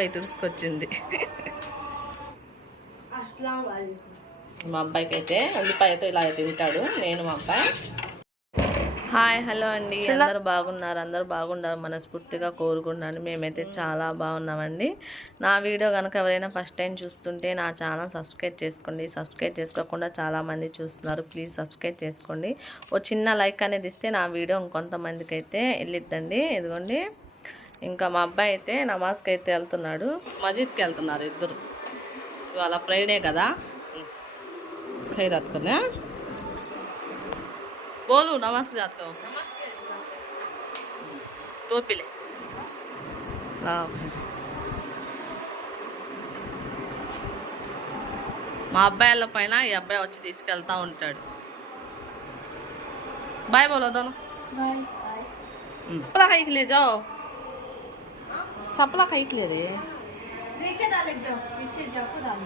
అయి తుడుచుకొచ్చింది. మా అబ్బాయికి అయితే ఉల్లిపాయతో ఇలా తింటాడు. నేను మా అబ్బాయి. హాయ్ హలో అండి, అందరూ బాగున్నారు? అందరూ బాగుండారు మనస్ఫూర్తిగా కోరుకున్నాను. మేమైతే చాలా బాగున్నామండి. నా వీడియో కనుక ఎవరైనా ఫస్ట్ టైం చూస్తుంటే నా ఛానల్ సబ్స్క్రైబ్ చేసుకోండి. సబ్స్క్రైబ్ చేసుకోకుండా చాలామంది చూస్తున్నారు. ప్లీజ్ సబ్స్క్రైబ్ చేసుకోండి. ఓ చిన్న లైక్ అనేది ఇస్తే నా వీడియో ఇంకొంతమందికి అయితే వెళ్ళిద్దండి. ఇదిగోండి, ఇంకా మా అబ్బాయి అయితే నమాజ్కి అయితే వెళ్తున్నాడు. మజీద్కి వెళ్తున్నారు ఇద్దరు. ఇవాళ ఫ్రైడే కదా. ఖైరాత్ కన్నా बोलू नमस्ते जात को टोपी ले మా అబ్బాయిల పైన ఈ అబ్బాయి వచ్చి తీసుకెళ్తా ఉంటాడు. बाय बोलो दोनों बाय बाय. चप्पला खाई के ले जाओ. चप्पला खाई के ले रे नीचे डाल एकदम नीचे जाओ डाल.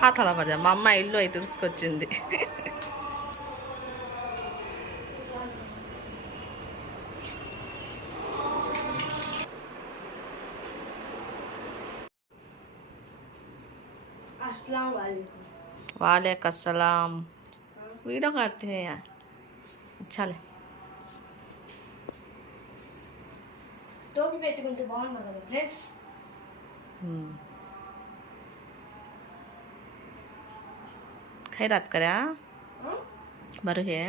హాతలా పడ మా అమ్మ ఇల్లు అయి తుడుచుకొచ్చింది. वालेकुम अस्सलाम. वीडियो करते हैं यार. चले टोपी పెట్టుకుంటే బాగుంది కదా ఫ్రెండ్స్. खैरात करा बरु है.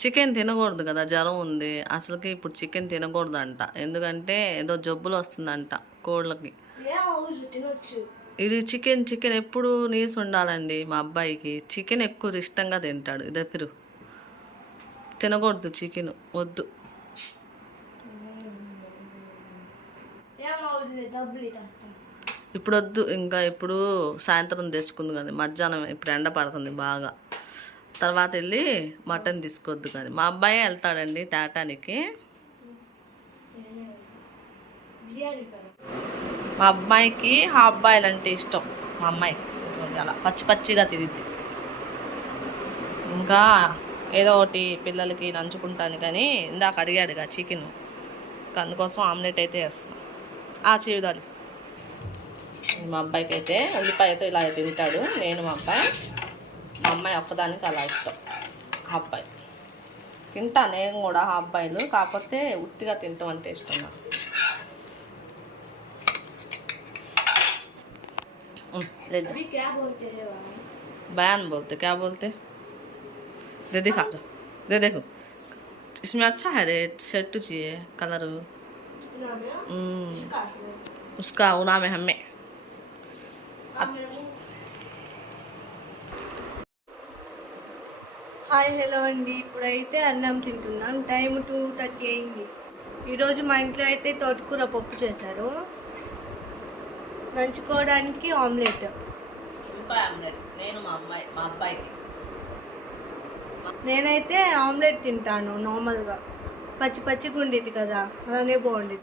చికెన్ తినకూడదు కదా, జ్వరం ఉంది అసలుకి. ఇప్పుడు చికెన్ తినకూడదు అంట, ఎందుకంటే ఏదో జబ్బులు వస్తుందంట కోళ్ళకి. ఇది చికెన్ ఎప్పుడు నీసు ఉండాలండి. మా అబ్బాయికి చికెన్ ఎక్కువ ఇష్టంగా తింటాడు. ఇదే పెరుగు తినకూడదు, చికెన్ వద్దు. ఇప్పుడు వద్దు, ఇంకా ఇప్పుడు సాయంత్రం తెచ్చుకుంది కానీ మధ్యాహ్నం ఇప్పుడు ఎండ పడుతుంది బాగా. తర్వాత వెళ్ళి మటన్ తీసుకోవద్దు కానీ. మా అబ్బాయి వెళ్తాడండి తేటానికి. మా అబ్బాయికి హాఫ్ బాయిల్ అంటే ఇష్టం. మా అమ్మాయి అలా పచ్చిగా తిరిద్ది. ఇంకా ఏదో ఒకటి పిల్లలకి నంచుకుంటాను కానీ ఇందాక అడిగాడుగా చికెన్, అందుకోసం ఆమ్లెట్ అయితే వేస్తున్నాను. చేయాలి. మా అబ్బాయికి అయితే ఉల్లిపాయతో ఇలా తింటాడు. నేను మా అమ్మాయి ఒక్కదానికి అలా ఇష్టం. హాఫ్ బాయిల్ తింటా నేను కూడా, హాఫ్ బాయిల్. కాకపోతే ఉత్తిగా తింటాం అంటే ఇష్టం నాకు. बयान बोलते क्या बोलते? दे दिखा दो, दे देखो इसमें अच्छा है रे. शर्ट चाहिए कलर उसका नाम है हमें. హాయ్ హలో అండి, ఇప్పుడైతే అన్నం తింటున్నాం. టైం 2:30 అయింది. ఈరోజు మా ఇంట్లో అయితే తోటకూర పప్పు చేశారు. నంచుకోవడానికి ఆమ్లెట్. నేను మా అబ్బాయికి నేనైతే ఆమ్లెట్ తింటాను నార్మల్గా. పచ్చిగా ఉండేది కదా, అలానే బాగుండేది.